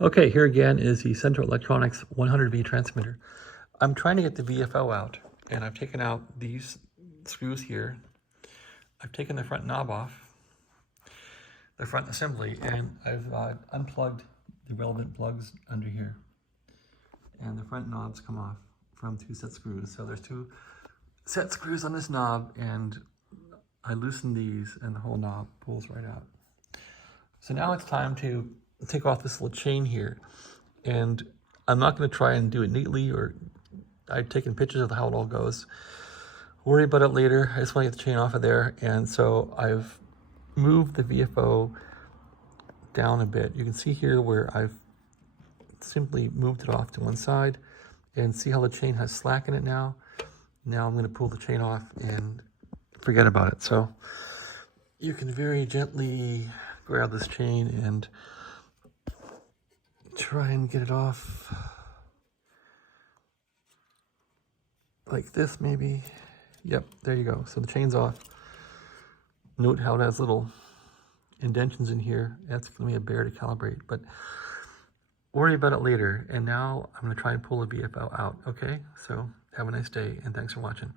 Okay, here again is the Central Electronics 100V transmitter. I'm trying to get the VFO out, and I've taken out these screws here. I've taken the front knob off, the front assembly, and I've unplugged the relevant plugs under here. And the front knobs come off from 2 set screws. So there's 2 set screws on this knob, and I loosen these and the whole knob pulls right out. So now it's time to take off this little chain here. And I'm not going to try and do it neatly, or I've taken pictures of how it all goes. Worry about it later. I just want to get the chain off of there. And so I've moved the VFO down a bit. You can see here where I've simply moved it off to one side, and see how the chain has slack in it now. Now I'm going to pull the chain off and forget about it. So you can very gently grab this chain and try and get it off like this maybe. Yep, there you go. So the chain's off. Note how it has little indentions in here. That's going to be a bear to calibrate, but worry about it later. And now I'm going to try and pull the VFO out. Okay, so have a nice day, and thanks for watching.